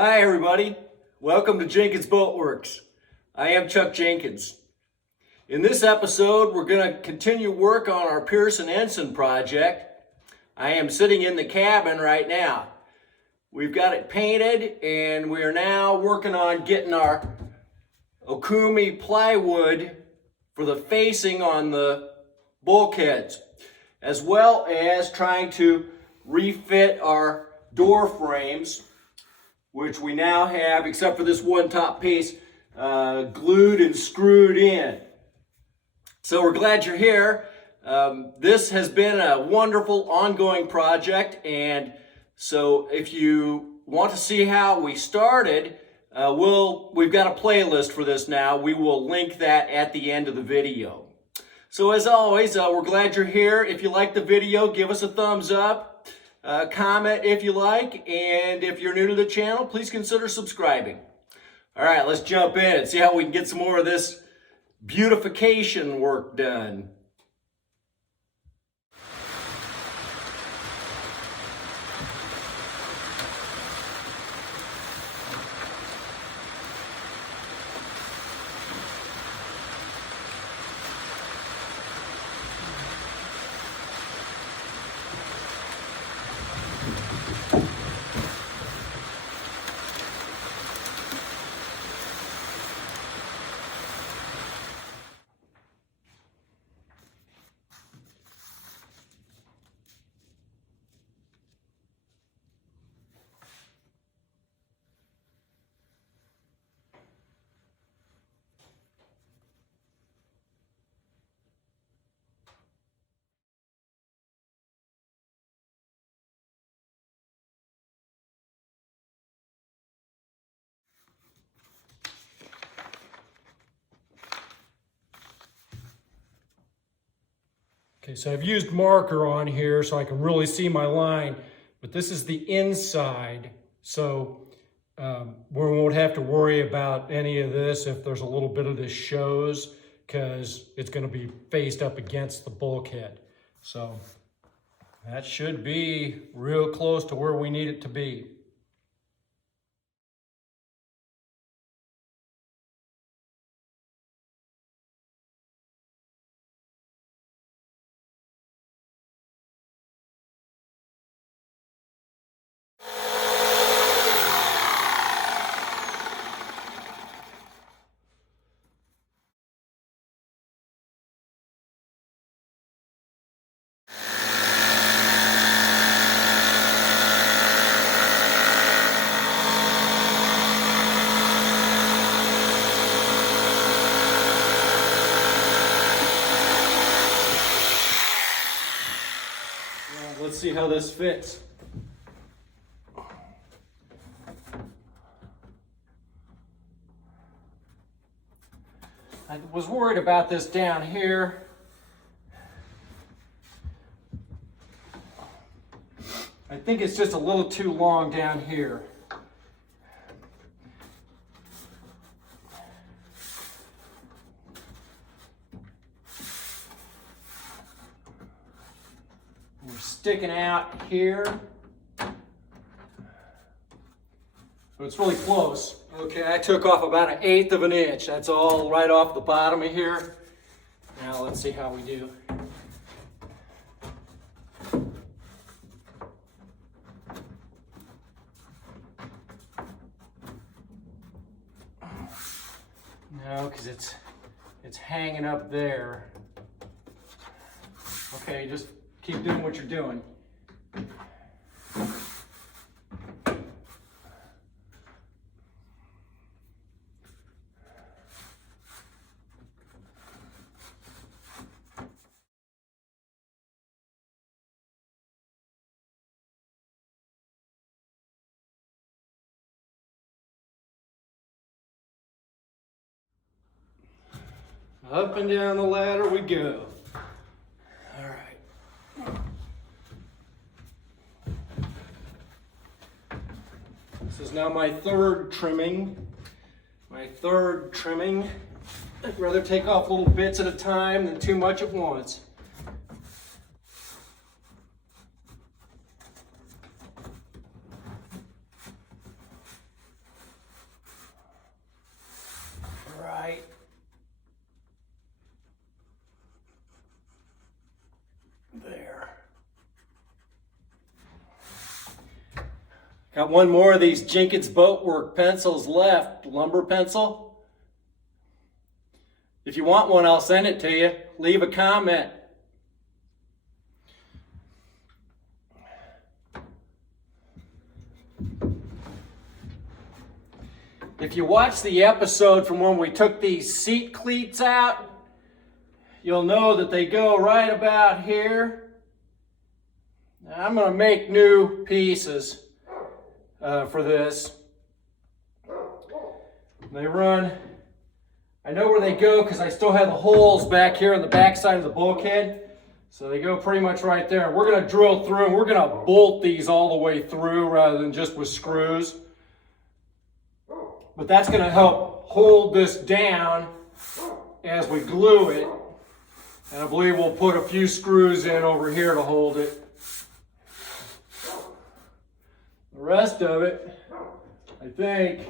Hi everybody, welcome to Jenkins Boat Works. I am Chuck Jenkins. In this episode, we're going to continue work on our Pearson Ensign project. I am sitting in the cabin right now. We've got it painted and we are now working on getting our Okumi plywood for the facing on the bulkheads, as well as trying to refit our door frames, which we now have, except for this one top piece, glued and screwed in. So we're glad you're here. This has been a wonderful ongoing project, and so if you want to see how we started, we've got a playlist for this now. We will link that at the end of the video. So as always, we're glad you're here. If you like the video, give us a thumbs up. Comment if you like, and if you're new to the channel, please consider subscribing. All right, let's jump in and see how we can get some more of this beautification work done. Okay, so I've used marker on here so I can really see my line, but this is the inside, so we won't have to worry about any of this if there's a little bit of this shows, because it's going to be faced up against the bulkhead. So that should be real close to where we need it to be. Let's see how this fits. I was worried about this down here. I think it's just a little too long down here. We're sticking out here. So it's really close. Okay, I took off about 1/8 of an inch. That's all right off the bottom of here. Now let's see how we do. No, because it's hanging up there. Okay, just keep doing what you're doing. Up and down the ladder we go. All right. This is now my third trimming. I'd rather take off little bits at a time than too much at once. Got one more of these Jenkins Boat Work pencils left, lumber pencil. If you want one, I'll send it to you. Leave a comment. If you watch the episode from when we took these seat cleats out, you'll know that they go right about here. Now, I'm going to make new pieces for this. They run, I know where they go because I still have the holes back here on the back side of the bulkhead. So they go pretty much right there. We're going to drill through and we're going to bolt these all the way through rather than just with screws. But that's going to help hold this down as we glue it. And I believe we'll put a few screws in over here to hold it. The rest of it, I think,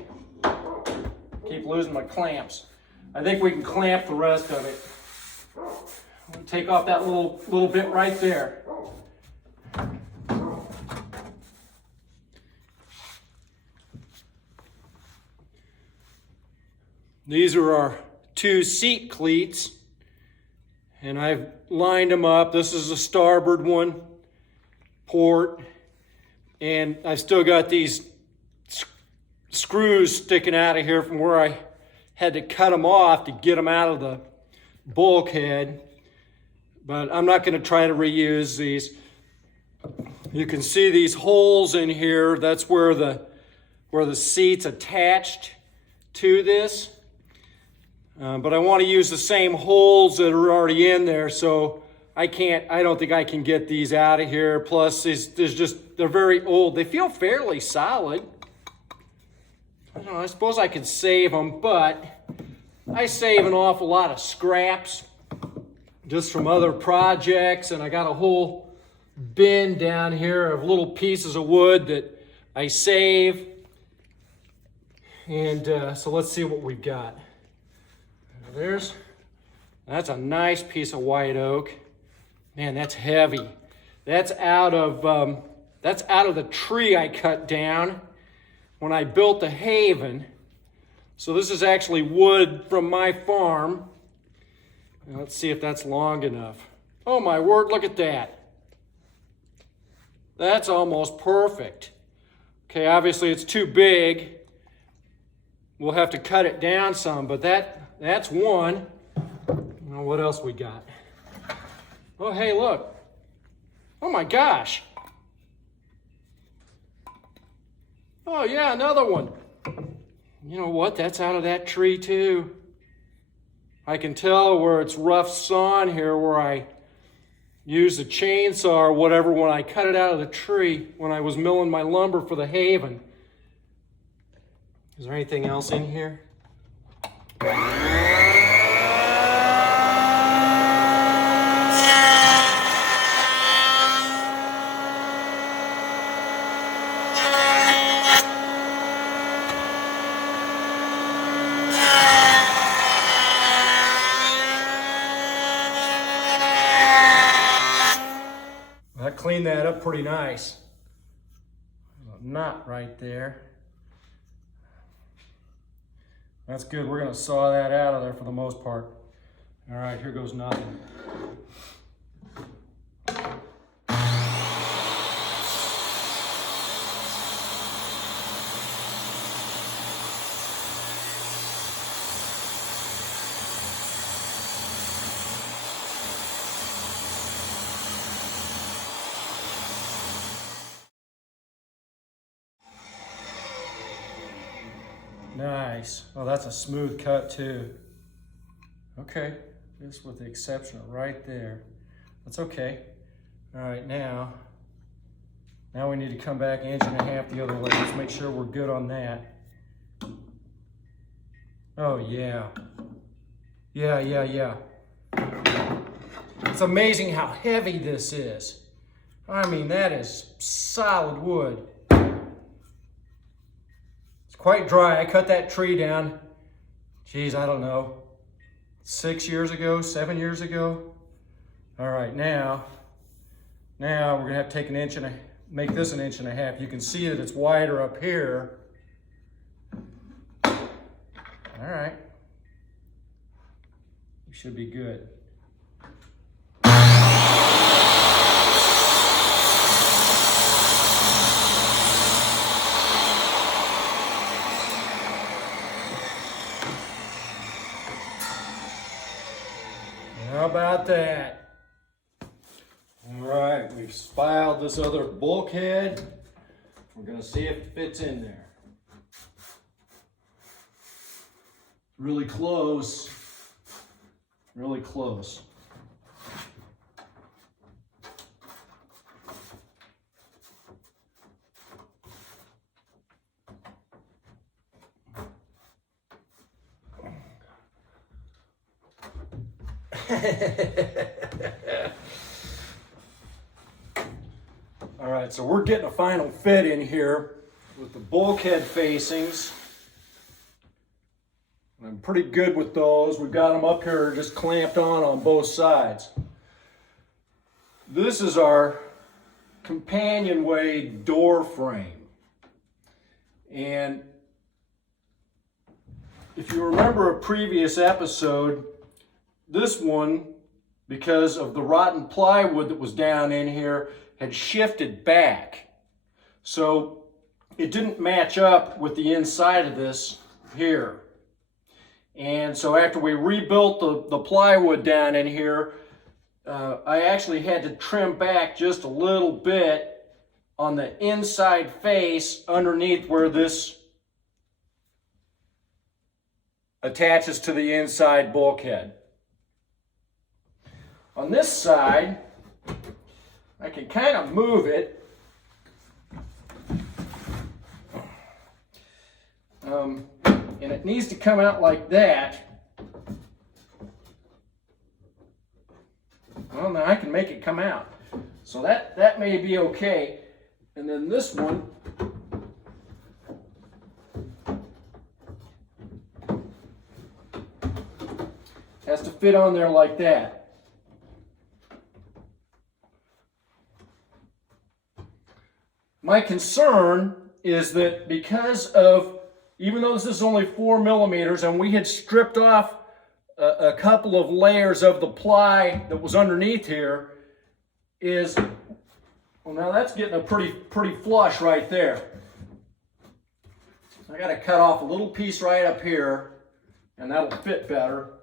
keep losing my clamps. I think we can clamp the rest of it. We'll take off that little bit right there. These are our two seat cleats, and I've lined them up. This is the starboard one, port, and I've still got these screws sticking out of here from where I had to cut them off to get them out of the bulkhead, but I'm not going to try to reuse these. You can see these holes in here. That's where the seat's attached to this. But I want to use the same holes that are already in there, so I don't think I can get these out of here. Plus, they're very old. They feel fairly solid. I don't know, I suppose I could save them, but I save an awful lot of scraps just from other projects, and I got a whole bin down here of little pieces of wood that I save. And so let's see what we've got. That's a nice piece of white oak. Man, that's heavy. That's out of the tree I cut down when I built the haven. So this is actually wood from my farm. Now let's see if that's long enough. Oh my word, look at that. That's almost perfect. Okay, obviously it's too big. We'll have to cut it down some, but that's one. Now what else we got? Oh, hey, look. Oh my gosh. Oh yeah, another one. You know what? That's out of that tree too. I can tell where it's rough sawn here where I used a chainsaw or whatever when I cut it out of the tree when I was milling my lumber for the haven. Is there anything else in here? I cleaned that up pretty nice. There's a knot right there. That's good. We're going to saw that out of there for the most part. All right, here goes nothing. Nice. Oh, that's a smooth cut too. Okay, just with the exception of right there. That's okay. All right, now we need to come back 1.5 inches the other way. Let's make sure we're good on that. Oh yeah. Yeah. It's amazing how heavy this is. I mean, that is solid wood. Quite dry. I cut that tree down, geez, I don't know, 6 years ago, 7 years ago. All right, now we're gonna have to take make this 1.5 inches. You can see that it's wider up here. All right. You should be good. How about that? All right, we've spiled this other bulkhead. We're gonna see if it fits in there. Really close, really close. All right, so we're getting a final fit in here with the bulkhead facings. I'm pretty good with those. We've got them up here just clamped on both sides. This is our companionway door frame. And if you remember a previous episode, this one, because of the rotten plywood that was down in here, had shifted back. So it didn't match up with the inside of this here. And so after we rebuilt the plywood down in here, I actually had to trim back just a little bit on the inside face underneath where this attaches to the inside bulkhead. On this side, I can kind of move it. And it needs to come out like that. Well, now I can make it come out. So that may be okay. And then this one, has to fit on there like that. My concern is that because of, even though this is only 4 millimeters and we had stripped off a couple of layers of the ply that was underneath here, is, well, now that's getting a pretty flush right there. So I got to cut off a little piece right up here and that'll fit better.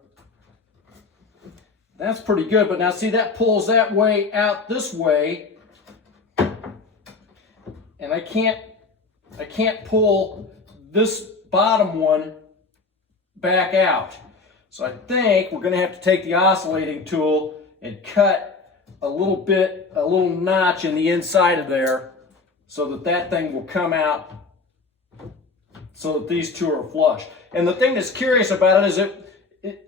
That's pretty good, but now see, that pulls that way out this way, and I can't pull this bottom one back out. So I think we're going to have to take the oscillating tool and cut a little notch in the inside of there so that that thing will come out so that these two are flush. And the thing that's curious about it is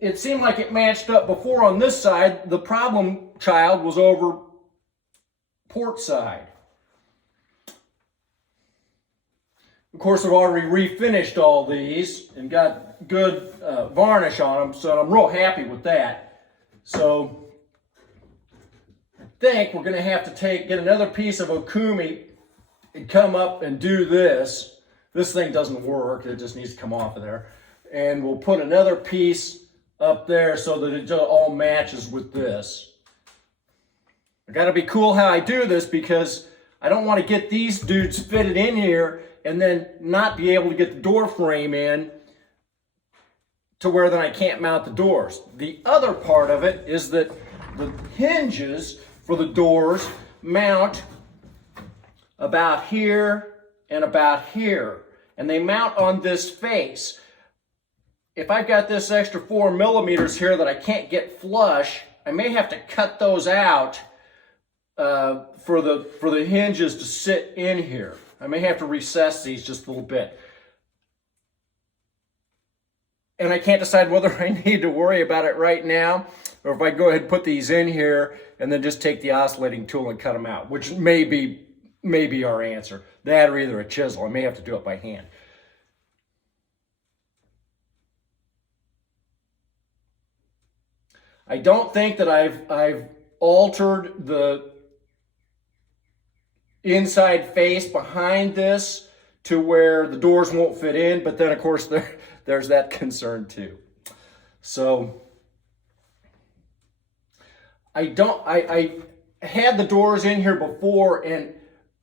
it seemed like it matched up before on this side. The problem child was over port side. Of course, I've already refinished all these and got good varnish on them, so I'm real happy with that. So I think we're going to have to get another piece of okumi and come up and do this. This thing doesn't work. It just needs to come off of there. And we'll put another piece up there so that it all matches with this. I got to be cool how I do this because I don't want to get these dudes fitted in here and then not be able to get the door frame in to where then I can't mount the doors. The other part of it is that the hinges for the doors mount about here and about here. And they mount on this face. If I've got this extra 4 millimeters here that I can't get flush, I may have to cut those out for the hinges to sit in here. I may have to recess these just a little bit. And I can't decide whether I need to worry about it right now or if I go ahead and put these in here and then just take the oscillating tool and cut them out, which may be our answer. That or either a chisel. I may have to do it by hand. I don't think that I've altered the inside face behind this to where the doors won't fit in, but then of course there's that concern too. So I had the doors in here before and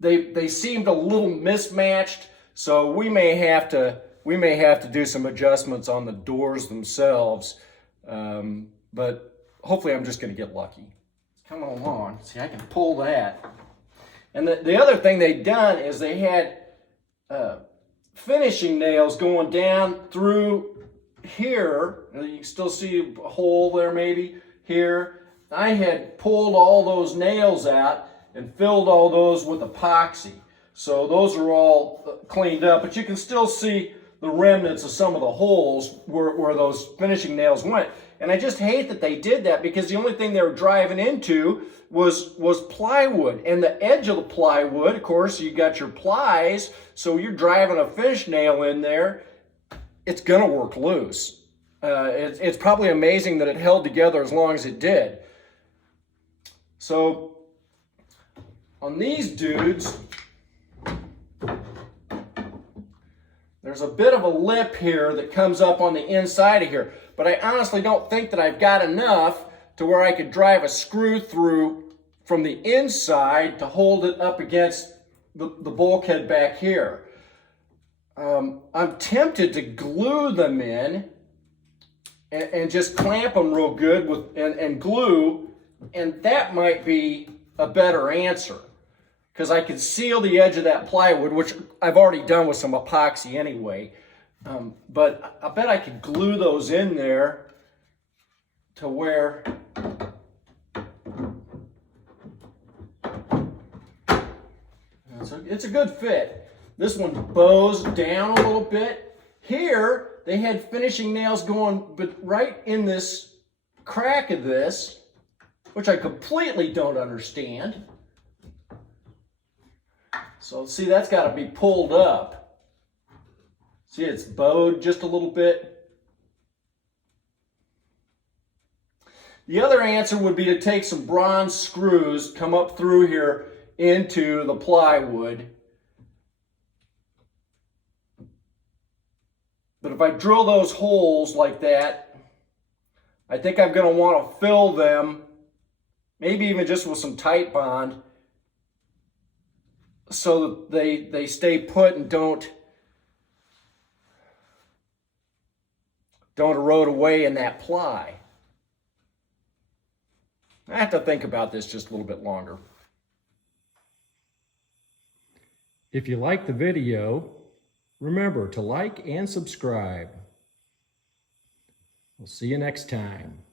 they seemed a little mismatched, so we may have to do some adjustments on the doors themselves, but hopefully I'm just going to get lucky. It's coming along. See, I can pull that. And the other thing they'd done is they had finishing nails going down through here. You can still see a hole there maybe here. I had pulled all those nails out and filled all those with epoxy. So those are all cleaned up, but you can still see the remnants of some of the holes where those finishing nails went. And I just hate that they did that, because the only thing they were driving into was plywood. And the edge of the plywood, of course, you got your plies, so you're driving a finish nail in there, it's gonna work loose. It's probably amazing that it held together as long as it did. So on these dudes, there's a bit of a lip here that comes up on the inside of here, but I honestly don't think that I've got enough to where I could drive a screw through from the inside to hold it up against the bulkhead back here. I'm tempted to glue them in and just clamp them real good with and glue, and that might be a better answer, because I could seal the edge of that plywood, which I've already done with some epoxy anyway. But I bet I could glue those in there to where it's a good fit. This one bows down a little bit. Here, they had finishing nails going, but right in this crack of this, which I completely don't understand. So see, that's got to be pulled up. See, it's bowed just a little bit. The other answer would be to take some bronze screws, come up through here into the plywood. But if I drill those holes like that, I think I'm going to want to fill them, maybe even just with some tight bond, so that they stay put and don't erode away in that ply. I have to think about this just a little bit longer. If you like the video, remember to like and subscribe. We'll see you next time.